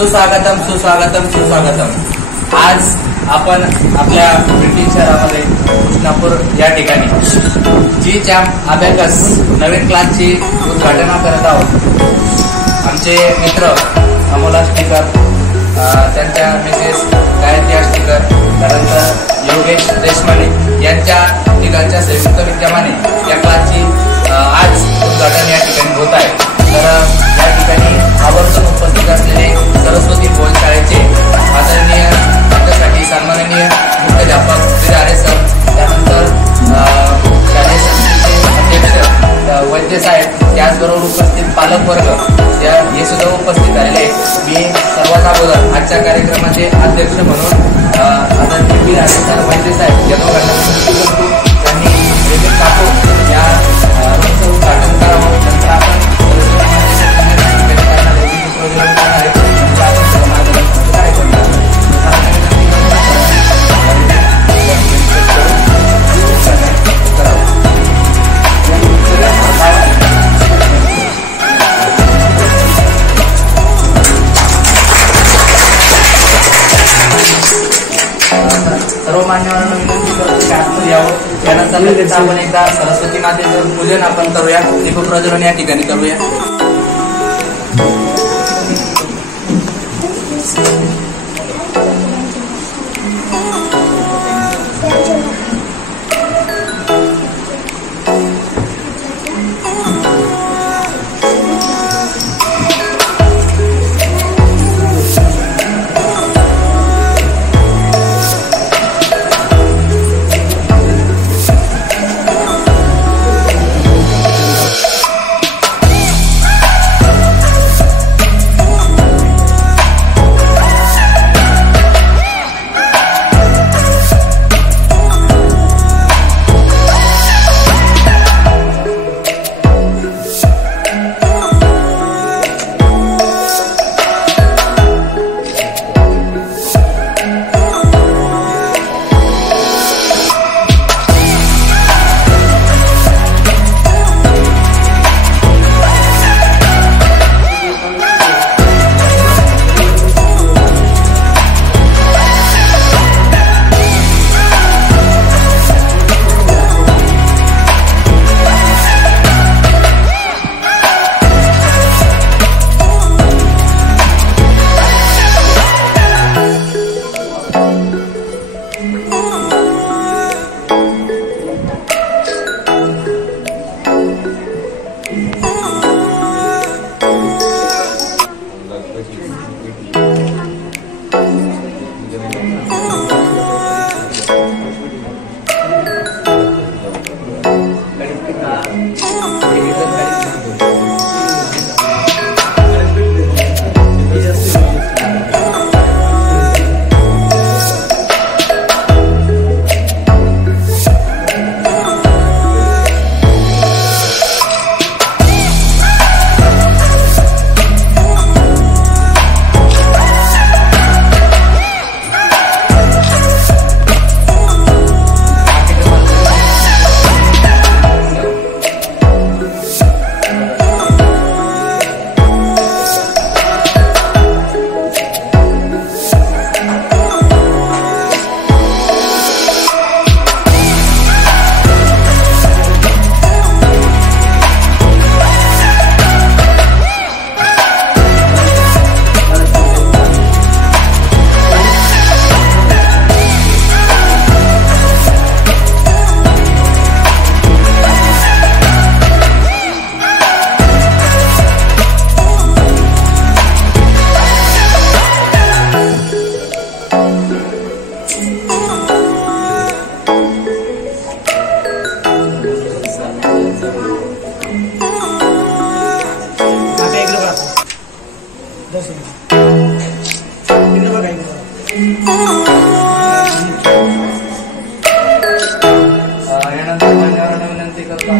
सुस्वागतम सुस्वागतम सुस्वागतम। आज आपण आपल्या ब्रिटिश शहरामध्ये कृष्णापूर या ठिकाणी जी चॅम्प अबॅकस नवीन क्लासची उद्घाटन करत आहोत। आमचे मित्र अमोला स्टिकर, त्यांच्या मिसेस गायत्री स्टिकर, त्यानंतर योगेश देशमाने यांच्या तिघांच्या संयुक्त विद्यमाने या क्लासची आज उद्घाटन या ठिकाणी होत आहे। तर या ठिकाणी आवर्जून उपस्थित असलेले सरस्वती बोल शाळेचे आदरणीय आमच्यासाठी सन्माननीय मुख्याध्यापक विरारे सर, त्यानंतर शालेय समितीचे अध्यक्ष वैद्य साहेब, त्याचबरोबर उपस्थित पालक वर्ग हे सुद्धा उपस्थित आलेले। मी सर्वात अगोदर आजच्या कार्यक्रमाचे अध्यक्ष म्हणून आदरणीय विरारे सर वैद्य साहेब यांना विनंती करतो त्यांनी रेल्वे टाकून या उद्घाटन करावं। नंतर आपण सर्व मान्यवरांना विनंती करतो की आपण यावं। त्यानंतर लगेच आपण एकदा सरस्वती मातेचं पूजन आपण करूया, दीपप्रज्वलन या ठिकाणी करूया। यानंतर मान्यवरांना विनंती करतो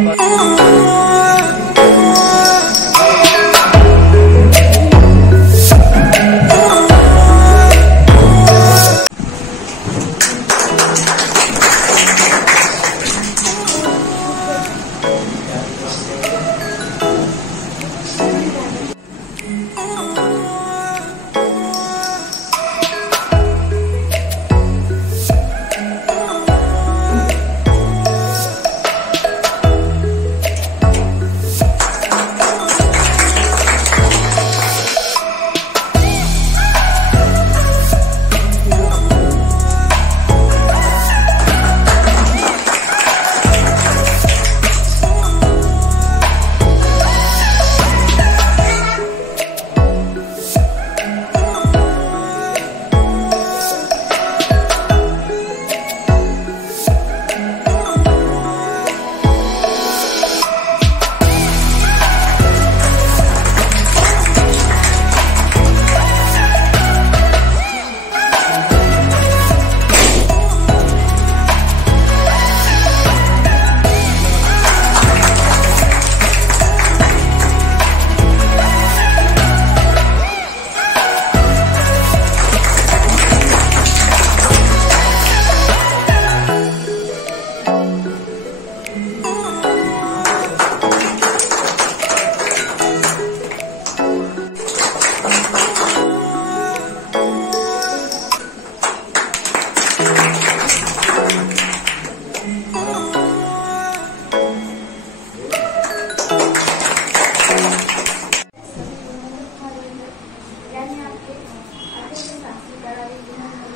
कार्यक्रमाचे अध्यक्षस्थान स्वीकारावे विनंती.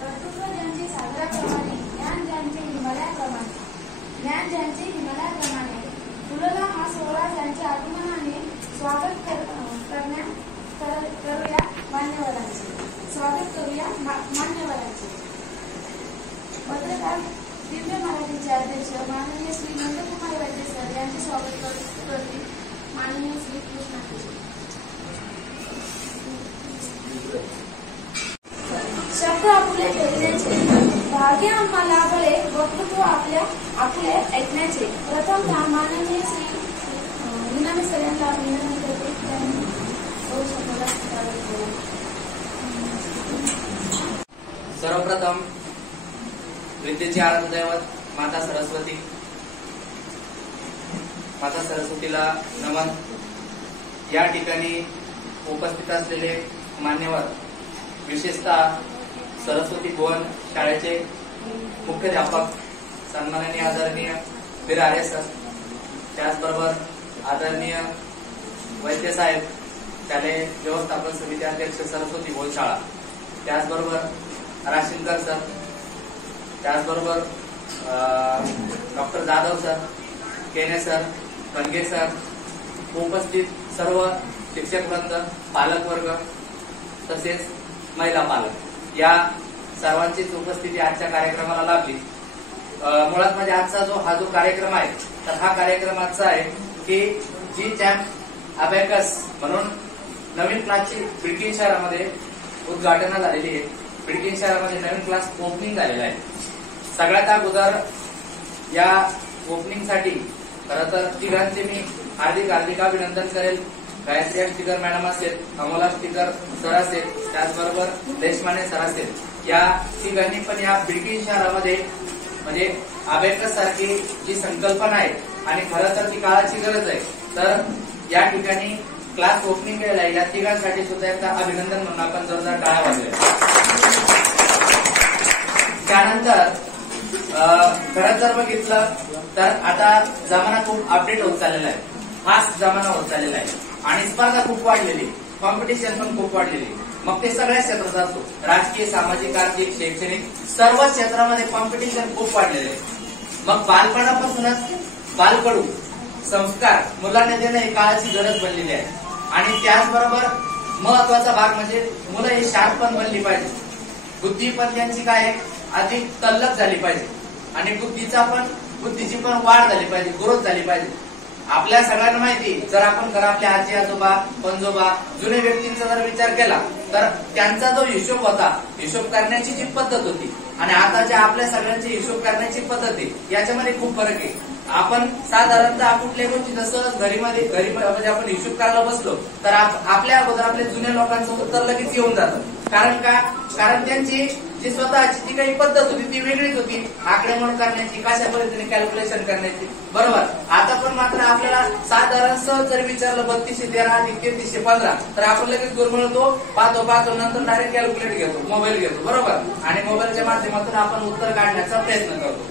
कर्तृत्व ज्यांचे सागराप्रमाणे ज्ञान ज्यांचे हिमालयाप्रमाणे फुलला हा सोहळा ज्यांच्या आगमनाने स्वागत करूया मान्यवरांचे. पत्रकार दिव्य मराठीचे अध्यक्ष माननीय श्री नंदकुमार वैद्य सर यांचे स्वागत करतील माननीय श्री कृष्ण. शब्द आपुले बोलण्याचे भाग्य आम्हाला लाभले, वक्तृत्व आपुले ऐकण्याचे. प्रथमतः माननीय श्री निनामे सर यांना विनंती करते त्यांनी सर्वप्रथम विद्येचे आराध्यदैवत माता सरस्वतीला नमन. या ठिकाणी उपस्थित असलेले मान्यवर, विशेषतः सरस्वती भुवन शाळेचे मुख्याध्यापक सन्माननीय आदरणीय वीर आर्य सर, त्याचबरोबर आदरणीय वैद्य साहेब, शालेय व्यवस्थापन समिती अध्यक्ष सरस्वती भुवन शाळा, त्याचबरोबर राशीनकर सर, त्याचबरोबर डॉक्टर जाधव सर, केने सर, बनगे सर, उपस्थित सर्व शिक्षक वृंद, पालक वर्ग तसेच महिला पालक, या सर्वांचीच उपस्थिती आजच्या कार्यक्रमाला लाभली. मुळात म्हणजे आजचा हा जो कार्यक्रम आहे, तर हा कार्यक्रमाचा आहे की जी चॅम्प अबॅकस म्हणून नवीन क्लासची बिडकीन शहरामध्ये उद्घाटन झालेली आहे. बिडकीन शहरामध्ये नवीन क्लास ओपनिंग झालेला आहे. सगळ्यात अगोदर या ओपनिंगसाठी खरं तर तिघांचे मी हार्दिक अभिनंदन करेल. गायत्री स्टिकर मॅडम असेल, अमोला स्टिकर सर असेल, त्याचबरोबर देशमाने सर असेल, या तिघांनी पण या बिडकीन शहरामध्ये म्हणजे अबॅकस सारखी जी संकल्पना आहे आणि खरं तर ती काळाची गरज आहे, तर या ठिकाणी क्लास ओपनिंग केलेला आहे. या तिघांसाठी सुद्धा एकदा अभिनंदन म्हणून आपण जोरदार टाळ्या वाजवूया. त्यानंतर खरं जर बघितलं तर आता जमाना खूप अपडेट होत चाललेला आहे, फास्ट जमाना होत चाललेला आहे आणि स्पर्धा खूप वाढलेली, कॉम्पिटिशन पण खूप वाढलेली. मग ते सगळ्या क्षेत्रात असतो, राजकीय, सामाजिक, आर्थिक, शैक्षणिक, सर्व क्षेत्रामध्ये कॉम्पिटिशन खूप वाढलेले आहे. मग बालपणापासूनच बालकडू संस्कार मुलांना देणं ही काळाची गरज बनलेली आहे. आणि त्याचबरोबर महत्वाचा भाग म्हणजे मुलं ही शार्प पण बनली पाहिजे, बुद्धी पण त्यांची काय अधिक तल्लख झाली पाहिजे आणि बुद्धीची पण वाढ झाली पाहिजे, ग्रोथ झाली पाहिजे. आपल्या सगळ्यांना माहिती, जर आपण जर आपल्या आजी आजोबा, पणजोबा, जुने व्यक्तींचा जर विचार केला तर त्यांचा जो हिशोब होता, हिशोब करण्याची जी पद्धत होती आणि आताच्या आपल्या सगळ्यांची हिशोब करण्याची पद्धत आहे, याच्यामध्ये खूप फरक आहे. आपण साधारणतः कुठल्या गोष्टी जसं घरी म्हणजे आपण हिशोब करायला बसलो तर आपल्या अगोदर आपल्या जुन्या लोकांचं उत्तर लगेच येऊन जातं. कारण त्यांची जी स्वतःची जी काही पद्धत होती ती वेगळीच होती, आकडेमोड करण्याची, कशा पद्धतीने कॅल्क्युलेशन करण्याची. बरोबर. आता पण मात्र आपल्याला साधारण सहज जर विचारलं 3213 अधिक 3315 तर आपण लगेच गुरमळतो, पाहतो नंतर डायरेक्ट कॅल्क्युलेट घेतो, मोबाईल घेतो. बरोबर. आणि मोबाईलच्या माध्यमातून आपण उत्तर काढण्याचा प्रयत्न करतो.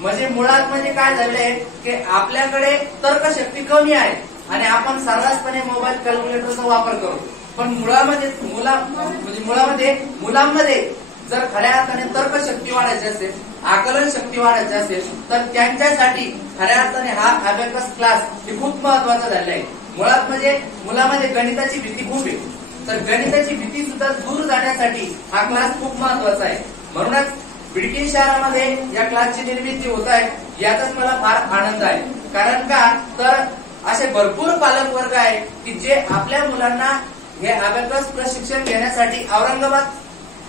म्हणजे मुळात म्हणजे काय झालंय की आपल्याकडे तर्कशक्ती कमी आहे आणि आपण सर्रासपणे मोबाईल कॅल्क्युलेटरचा वापर करतो. पण मुलांमध्ये जर खऱ्या अर्थाने तर्कशक्ती वाढायची असेल, आकलन शक्ती वाढायची असेल तर त्यांच्यासाठी खऱ्या अर्थाने हा अबॅकस क्लास हे खूप महत्वाचा झालेला आहे. मुळात म्हणजे मुलामध्ये गणिताची भीती खूप आहे, तर गणिताची भीती सुद्धा दूर जाण्यासाठी हा क्लास खूप महत्वाचा आहे. म्हणूनच बिडकीन शहरामध्ये या क्लासची निर्मिती होत आहे, यातच मला फार आनंद आहे. कारण का तर असे भरपूर पालक वर्ग आहे की जे आपल्या मुलांना हे अबॅकस प्रशिक्षण घेण्यासाठी औरंगाबाद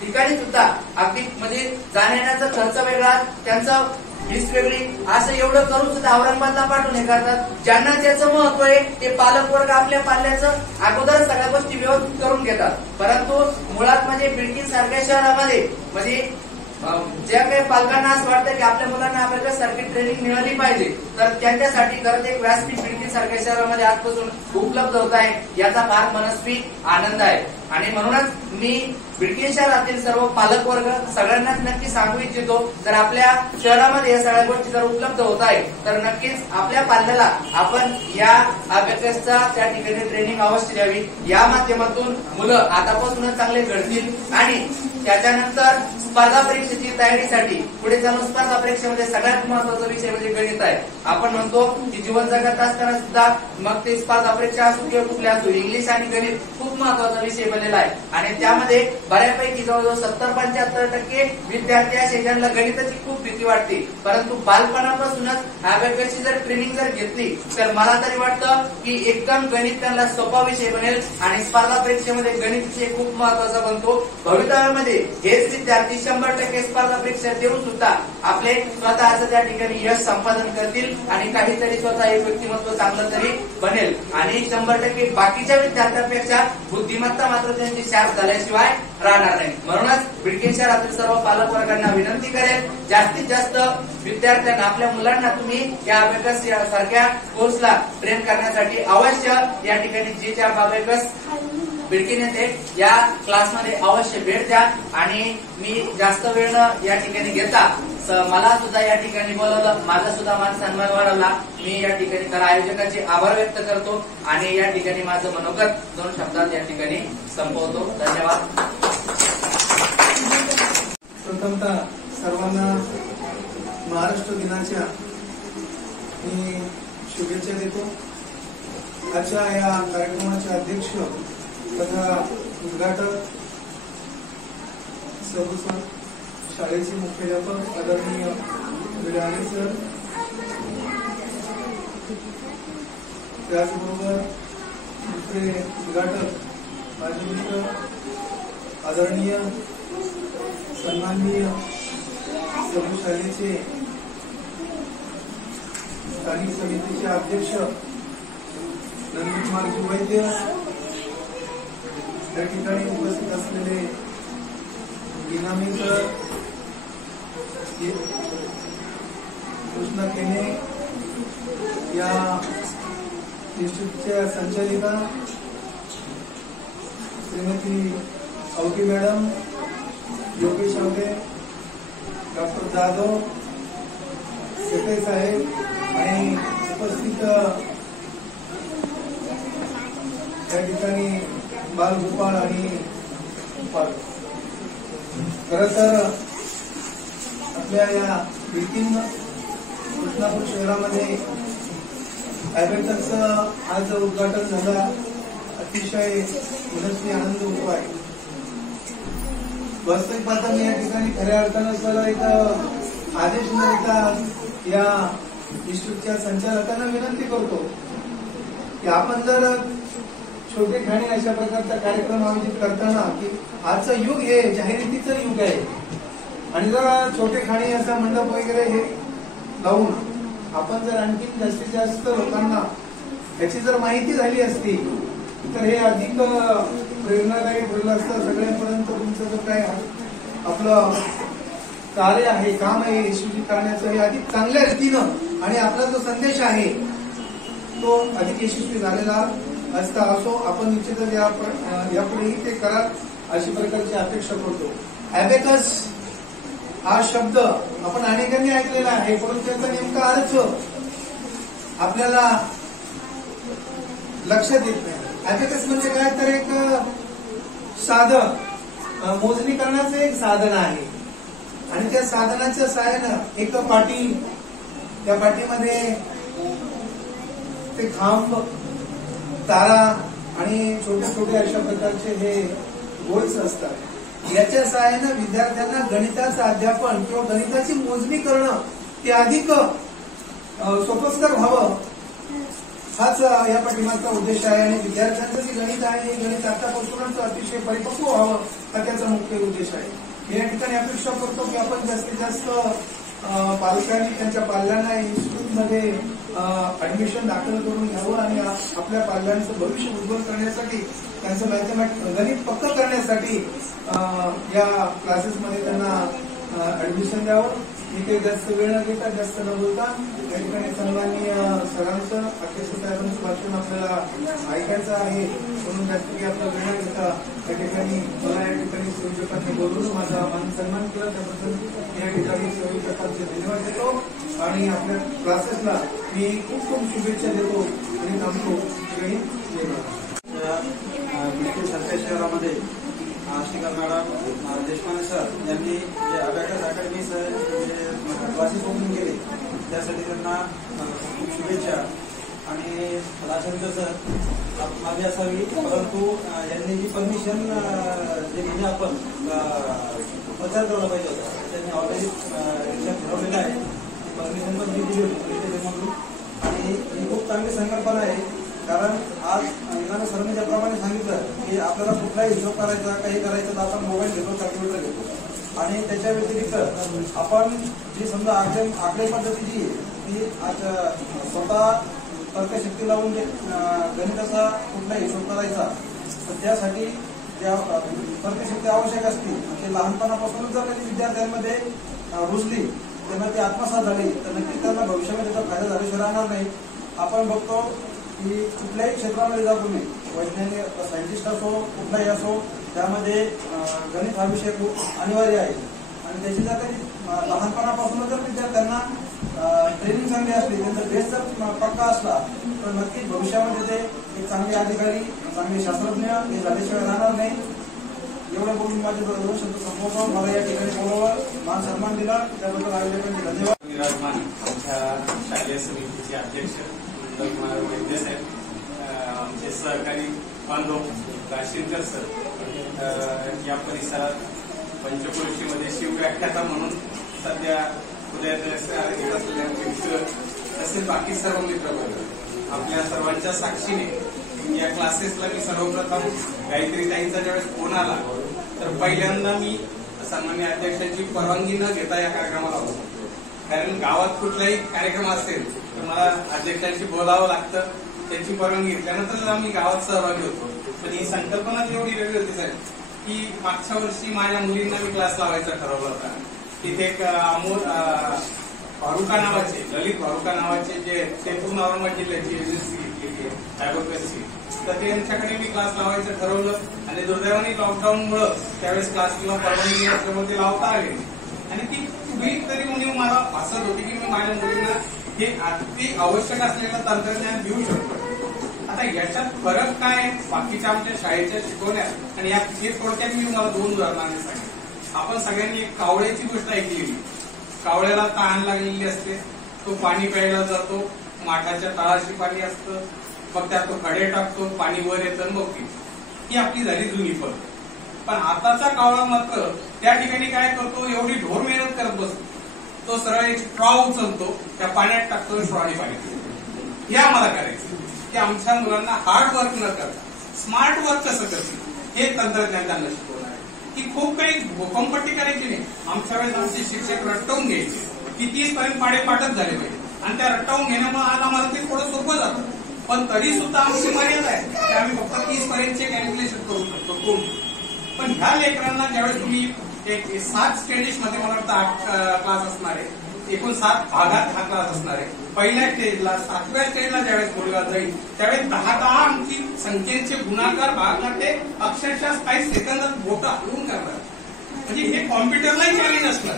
ठिकाणी सुद्धा अगदी म्हणजे जाण्याचा खर्च वेगळा, त्यांचं फीस वेगळी, असं एवढं करून सुद्धा औरंगाबादला पाठवून हे करतात. ज्यांना त्याचं महत्व आहे ते पालक वर्ग आपल्या पाल्याचं अगोदर सगळ्या गोष्टी व्यवस्थित करून घेतात. परंतु मुळात म्हणजे बिडकीन सारख्या शहरामध्ये म्हणजे ज्या काही पालकांना असं वाटतं की आपल्या मुलांना अबॅकस सारखी ट्रेनिंग मिळाली पाहिजे, तर त्यांच्यासाठी खरंच एक व्यासपीठ बिडकीन नक्की सारख्या शहरामध्ये आजपासून उपलब्ध होत आहे याचा फार मनस्वी आनंद आहे। आणि म्हणूनच मी बिडकीन शहरातील सर्व पालक वर्ग सगळ्यांनाच नक्की सांगू इच्छितो, तर आपल्या शहरामध्ये या सगळ्या गोष्टी जर उपलब्ध होत आहे तर नक्कीच आपल्या पाल्याला आपण या अबॅकसचा त्या ठिकाणी ट्रेनिंग अवश्य द्यावी। या माध्यमातून मुलं आतापासूनच चांगले घडतील आणि त्याच्यानंतर स्पर्धा परीक्षेची तयारीसाठी पुढे चालून स्पर्धा परीक्षेमध्ये सगळ्यात महत्वाचा विषय म्हणजे गणित आहे। आपण म्हणतो की जीवन जगत असताना सुद्धा मग ते स्पर्धा परीक्षा असो किंवा कुठल्या असो, इंग्लिश आणि गणित खूप महत्वाचा विषय बनलेला आहे आणि त्यामध्ये बऱ्यापैकी जवळजवळ 70-75% विद्यार्थी असे ज्यांना गणिताची खूप भीती वाटते, परंतु बालपणापासूनच अबॅकसची जर ट्रेनिंग जर घेतली तर मला तरी वाटतं की एकदम गणित त्यांना सोपा विषय बनेल आणि स्पर्धा परीक्षेमध्ये गणित विषय खूप महत्वाचा बनतो। भवितव्यामध्ये हेच विद्यार्थी 100% स्पर्धा परीक्षा देऊन सुद्धा आपले स्वतःचं त्या ठिकाणी यश संपादन करतील आणि काहीतरी स्वतः एक व्यक्तिमत्व चांगलं तरी बनेल आणि 100% बाकीच्या विद्यार्थ्यांपेक्षा बुद्धिमत्ता मात्र त्यांची शार्प झाल्याशिवाय राहणार नाही। म्हणूनच बिडकीन शहरातील सर्व पालक वर्गांना विनंती करेल, जास्तीत जास्त विद्यार्थ्यांना आपल्या मुलांना तुम्ही या अबॅकस सारख्या कोर्सला ट्रेन करण्यासाठी अवश्य या ठिकाणी जे अबॅकस बिडकीन येथे या क्लासमध्ये अवश्य भेट द्या। आणि मी जास्त वेळ या ठिकाणी घेता मला सुद्धा या ठिकाणी बोलवलं, माझा सुद्धा मान सन्मान वाढवला, मी या ठिकाणी खरं आयोजकांचे आभार व्यक्त करतो आणि या ठिकाणी माझं मनोगत 2 शब्दात या ठिकाणी संपवतो। धन्यवाद। प्रथमतः सर्वांना महाराष्ट्र दिनाच्या मी शुभेच्छा देतो। आजच्या या कार्यक्रमाचे अध्यक्ष तथा उद्घाटक सर्व सर, शाळेचे मुख्याध्यापक आदरणीय विराणे सर, त्याचबरोबर दुसरे उद्घाटक माझे मित्र आदरणीय सन्माननीय सर्व शाळेचे स्थानिक समितीचे अध्यक्ष नंदकुमार वैद्य, त्या ठिकाणी उपस्थित असलेले इनामी सर, कृष्णा केने, या इन्स्टिट्यूटच्या संचालिका श्रीमती अवटी मॅडम, योगेश आवटे, डॉक्टर जाधव, शेटे साहेब आणि उपस्थित त्या ठिकाणी बालगोपाळ आणि खरं तर आपल्या या बिडकीन कृष्णापूर शहरामध्ये अबॅकसचं आज उद्घाटन झालं, अतिशय मनस्वी आनंद होतो आहे। वास्तविक पाहता मी या ठिकाणी खऱ्या अर्थानं सर एक आदेश न देता या इन्स्टिट्यूटच्या संचालकांना विनंती करतो की आपण जर छोटे खाणी अशा प्रकारचा कार्यक्रम आयोजित करताना की आजचं युग हे जाहिरातीचं युग आहे आणि जर छोटे खाणी असा मंडप वगैरे हे लावून आपण जर आणखी जास्तीत जास्त लोकांना याची जर माहिती झाली असती तर हे अधिक प्रेरणादायी ठरलं असतं। सगळ्यांपर्यंत तुमचं जो काय आपलं कार्य आहे, काम आहे यशस्वी करण्याचं, हे अधिक चांगल्या रीतीनं आणि आपला जो संदेश आहे तो अधिक यशस्वी झालेला असता असो। आपण निश्चितच यापुढेही ते करा अशी प्रकारची अपेक्षा करतो। अबॅकस हा शब्द आपण अनेकांनी ऐकलेला आहे, परंतु त्याचा नेमका अर्थ आपल्याला लक्षात येत नाही। अबॅकस म्हणजे काय तर एक साधन, मोजणी करण्याचं एक साधन आहे आणि त्या साधनाच्या सहाय्यानं एक पाटी, त्या पाटीमध्ये ते खांब, तारा आणि छोटे छोटे अशा प्रकारचे हे गोल्स असतात। याच्या सहाय्यानं विद्यार्थ्यांना गणिताचं अध्यापन किंवा गणिताची मोजणी करणं ते अधिक सोपस्कर व्हावं हाच या पाठीमागचा उद्देश आहे आणि विद्यार्थ्यांचं जे गणित आहे हे गणित आतापासूनच अतिशय परिपक्व व्हावं हा त्याचा मुख्य उद्देश आहे। मी या ठिकाणी अपेक्षा करतो की आपण जास्तीत जास्त पालकांनी त्यांच्या पाल्यांना इन्स्टिट्यूटमध्ये ऍडमिशन दाखल करून घ्यावं आणि आपल्या पाल्यांचं भविष्य उज्ज्वल करण्यासाठी, त्यांचं गणित पक्क करण्यासाठी या क्लासेसमध्ये त्यांना ऍडमिशन द्यावं। मी काही जास्त वेळ न घेता जास्त न बोलता या ठिकाणी सन्माननीय सरांचं अध्यक्ष साहेबांचं भाषण आपल्याला ऐकायचं आहे, म्हणून जास्त काही आपला वेळ न घेता या ठिकाणी मला या ठिकाणी संयोजकांनी बोलवून माझा मान सन्मान केला, त्याबद्दल या ठिकाणी संयोजकांचे धन्यवाद देतो आणि आपल्या क्लासेसला मी खूप खूप शुभेच्छा देतो आणि थांबतो. सरकारी शहरामध्ये श्रीकांत मॅडम देशपांडे सर यांनी जे abacus academy sir classes open केले त्यासाठी त्यांना खूप शुभेच्छा. आणि राजेंद्र सर माझी असावी, परंतु यांनी जी परमिशन जे म्हणजे आपण प्रचार करायला पाहिजे होता त्यांनी ऑलरेडी ठरवलेलं आहे, परमिशन पण दिली होती म्हणून. आणि ही खूप चांगली संकल्पना आहे, कारण आज विनाने सरांनी ज्याप्रमाणे सांगितलं की आपल्याला कुठलाही हिशोब करायचा काही करायचं तर आपण मोबाईल घेतो, कॅल्क्युलेटर घेतो आणि त्याच्या व्यतिरिक्त आपण जी समजा आकडे पद्धती जी ती आज स्वतः तर्कशक्ती लावून जे गणिताचा कुठलाही हिशोब करायचा तर त्यासाठी ज्या तर्कशक्ती आवश्यक असते ते लहानपणापासूनच जर कधी विद्यार्थ्यांमध्ये रुजली त्यांना ती आत्मसात झाली तर नक्कीच त्यांना भविष्यामध्ये त्याचा फायदा झाल्याशिवाय राहणार नाही. आपण बघतो की कुठल्याही क्षेत्रामध्ये जा तुम्ही, वैज्ञानिक सायंटिस्ट असो कुठलाही असो, त्यामध्ये गणित हा विषय खूप अनिवार्य आहे. आणि त्याची जर काही लहानपणापासूनच जर विद्यार्थ्यांना ट्रेनिंग चांगली असली, त्यांचा बेस जर पक्का असला तर नक्कीच भविष्यामध्ये ते एक चांगले अधिकारी चांगले शास्त्रज्ञ हे झाल्याशिवाय राहणार नाही. एवढं बोलून माझे 2 शब्द संपवतो. मला या ठिकाणी बोलावं, मान सन्मान दिला त्याबद्दल आयोजकांनी धन्यवाद. विराजमान आमच्या शालेय समितीचे अध्यक्ष वैद्य साहेब, आमचे सहकारी बांधव राशीनकर सर, या परिसरात पंचक्रोशीमध्ये शिवव्याख्याता म्हणून सध्या उदयास घेत असलेल्या मित्र तसेच बाकी सर्व मित्रवर्ग, आपल्या सर्वांच्या साक्षीने या क्लासेसला मी सर्वप्रथम गायत्री ताईंचा ज्यावेळेस फोन आला तर पहिल्यांदा मी सन्मान्य अध्यक्षांची परवानगी न घेता या कार्यक्रमाला होतो. कारण गावात कुठलाही कार्यक्रम असेल तर मला अध्यक्षांशी बोलावं लागतं, त्यांची परवानगी घेतल्यानंतर आम्ही गावात सहभागी होतो. पण ही संकल्पना एवढी वेगळी होती साहेब की मागच्या वर्षी माझ्या मुलींना मी क्लास लावायचा ठरवला होता. तिथे एक अमोल फारुका नावाचे, ललित फारुका नावाचे जे पूर्ण औरंगाबाद जिल्ह्याची एजन्सी घेतलेली आहे तर त्यांच्याकडे मी क्लास लावायचं ठरवलं आणि दुर्दैवाने लॉकडाऊनमुळं त्यावेळेस क्लासला परवानगी असल्यामुळे ते लावता आले आणि ती कुठेही तरी म्हणजे मला भासत होती की मी माझ्या मुलींना हे अति आवश्यक असलेलं तंत्रज्ञान देऊ शकतो. आता याच्यात फरक काय बाकीच्या आमच्या शाळेच्या शिकवण्यात आणि या थोडक्यात मी मला 2 उदाहरणांनी सांगेन. आपण सगळ्यांनी एक कावळ्याची गोष्ट ऐकलेली. कावळ्याला तहान लागलेली असते, तो पाणी प्यायला जातो, माठाच्या तळाशी पाणी असतं, मग त्यात तो खडे टाकतो, पाणी वर येतं मग ही आपली झाली जुनी पद्धत. पण आताचा कावळा मात्र त्या ठिकाणी काय करतो, एवढी ढोर मेहनत करत बसतो, तो सरळ एक स्ट्रॉ उचलतो, त्या पाण्यात टाकतो, स्ट्रॉने पाणी पितो. हे आम्हाला करायचं की आमच्या मुलांना हार्ड वर्क न करता स्मार्ट वर्क कसं करतील हे तंत्रज्ञान त्यांना शिकवणार आहे. की खूप काही भूकंपट्टी करायची नाही. आमच्या वेळेस आमचे शिक्षक रट्टवून घ्यायचे की 30 पर्यंत पाडे पाठच झाले पाहिजे आणि त्या रट्टावून घेण्यामुळे आज आम्हाला ते थोडं सोपं जातं. पण तरी सुद्धा आमची मर्यादा आहे की आम्ही फक्त 30 पर्यंतचे कॅल्क्युलेशन करू शकतो. पण ह्या लेकरांना ज्यावेळेस तुम्ही एक 7 स्टेजेस मध्ये मला वाटतं 8 क्लास असणार आहे, एकूण 7 भागात हा क्लास असणार आहे. पहिल्या स्टेजला 7व्या स्टेजला ज्यावेळेस मुलगा जाईल त्यावेळेस 10 आमची संख्येचे गुणाकार भागाकार ते अक्षरशः काही सेकंदात बोटं हलवून करणार. म्हणजे हे कॉम्प्युटरलाही चॅलेंज असणार.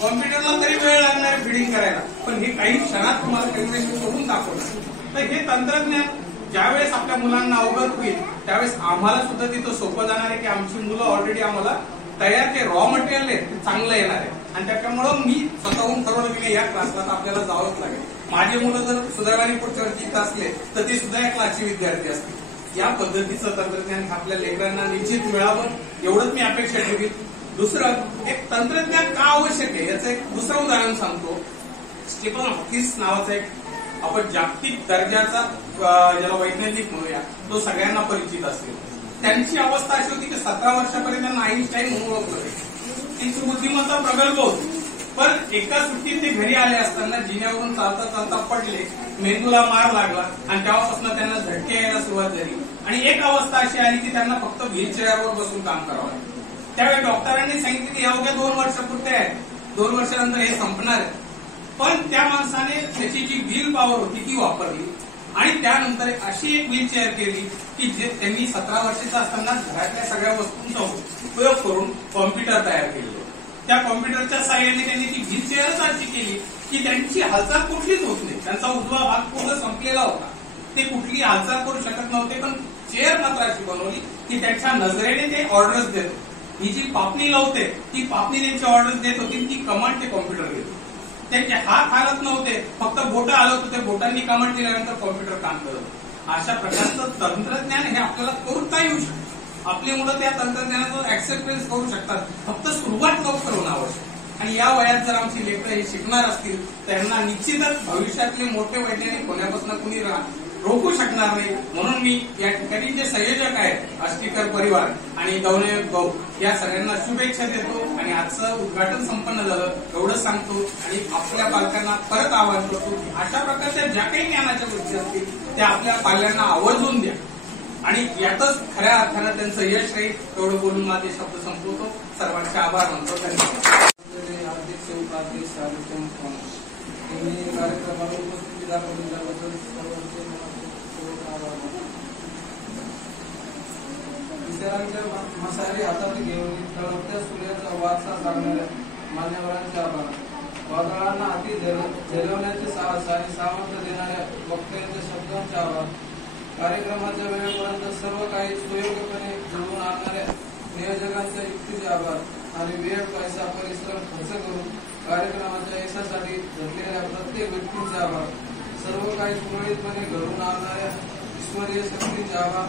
कॉम्प्युटरला तरी वेळ लागणार आहे फिडिंग करायला, पण हे काही क्षणात तुम्हाला कॅल्क्युलेशन करून दाखवणार. तर हे तंत्रज्ञान ज्यावेळेस आपल्या मुलांना अवगत होईल त्यावेळेस आम्हाला सुद्धा तिथं सोपं जाणार आहे की आमची मुलं ऑलरेडी आम्हाला तयार जे रॉ मटेरियल आहे ते चांगलं येणार आहे. आणि त्याच्यामुळं मी स्वतःहून ठरवलं की या क्लासला तर आपल्याला जावंच लागेल. माझे मुलं जर सुदैवाने पुढच्या वर्षी इथं असले तर ते सुद्धा या क्लासचे विद्यार्थी असतील. या पद्धतीचं तंत्रज्ञान आपल्या लेकरांना निश्चित मिळावं एवढंच मी अपेक्षा ठेवी. दुसरं एक तंत्रज्ञान का आवश्यक आहे याचं एक दुसरं उदाहरण सांगतो. स्टीफन हॉकिन्स नावाचा एक आपण जागतिक दर्जाचा ज्याला वैज्ञानिक म्हणूया तो सगळ्यांना परिचित असेल. त्यांची अवस्था अशी होती की 17 वर्षापर्यंत त्यांना आईन्स्टाईन म्हणून ओळखलं. त्यांची बुद्धिमत्ता प्रगल्भ होती. पण एका सुट्टीत ते घरी आले असताना जिन्यावरून चालता चालता पडले, मेंदूला मार लागला आणि तेव्हापासून त्यांना झटके यायला सुरुवात झाली. आणि एक अवस्था अशी आली की त्यांना फक्त व्हीलचेअरवर बसून काम करावं लागलं. त्यावेळी डॉक्टरांनी सांगितलं की अवघ्या 2 वर्ष पुरते आहेत 2 वर्षानंतर हे संपणार आहे. पण त्या माणसाने त्याची जी व्हील पॉवर होती ती वापरली आणि त्यानंतर अशी एक व्हील चेअर केली की जे त्यांनी 17 वर्षाचा असताना घरातल्या सगळ्या वस्तूंचा उपयोग करून कॉम्प्युटर तयार केलेलं. त्या कॉम्प्युटरच्या साहाय्याने त्यांनी ती व्हील चेअरच अशी केली की त्यांची हालचाल कुठलीच होत नाही. त्यांचा उजवा भाग पूर्ण संपलेला होता, ते कुठली हालचाल करू शकत नव्हते. पण चेअर मात्र अशी बनवली की त्यांच्या नजरेने ते ऑर्डर्स देत. ही जी पापणी लावते ती पापणी त्यांची ऑर्डर्स देत होती, ती कमांड ते कॉम्प्युटर घेत. त्यांचे हात हालत नव्हते, फक्त बोटं हलत होते, बोटांनी कमांड दिल्यानंतर कॉम्प्युटर काम करत. अशा प्रकारचं तंत्रज्ञान हे आपल्याला करता येऊ शकतं. आपली मुलं त्या तंत्रज्ञानाचं ऍक्सेप्टन्स करू शकतात, फक्त सुरुवात लवकर होणं आवश्यक. आणि या वयात जर आमची लेकरं हे शिकणार असतील तर यांना निश्चितच भविष्यातले मोठे वैज्ञानिक होण्यापासून कुणी रोखू शकणार नाही. म्हणून मी या ठिकाणी जे संयोजक आहेत आष्टीकर परिवार आणि दवणे भाऊ या सगळ्यांना शुभेच्छा देतो आणि आजचं उद्घाटन संपन्न झालं एवढंच सांगतो. आणि आपल्या पालकांना परत आवाहन करतो की अशा प्रकारच्या ज्या काही ज्ञानाच्या गोष्टी असतील त्या आपल्या पाल्यांना आवर्जून द्या आणि यातच खऱ्या अर्थानं त्यांचं यश राहील. एवढं बोलून माझे शब्द संपवतो. सर्वांचे आभार मानतो. धन्यवाद. अध्यक्ष उपाध्यक्ष कार्यक्रमाला उपस्थिती दाखवून दिल्याबद्दल सर्वांचे विचारांच्या मसाले हातात घेऊन तळपत्या सूर्याचा वारसा सांगणाऱ्या मान्यवरांचे आभार. वादळांना हाती झेलवण्याचे साहस आणि सामर्थ्य देणाऱ्या वक्त्यांच्या शब्दांचे आभार. कार्यक्रमाच्या वेळेपर्यंत सर्व काही सुयोग्यपणे जुळवून आणणाऱ्या नियोजकांच्या युक्तीचे आभार आणि वेळ पैसा परिश्रम खर्च करून कार्यक्रमाच्या यशासाठी झटलेल्या प्रत्येक व्यक्तींचे आभार. सर्व काही सुरळीतपणे घडवून आणणाऱ्या ईश्वरीय शक्तीचे आभार.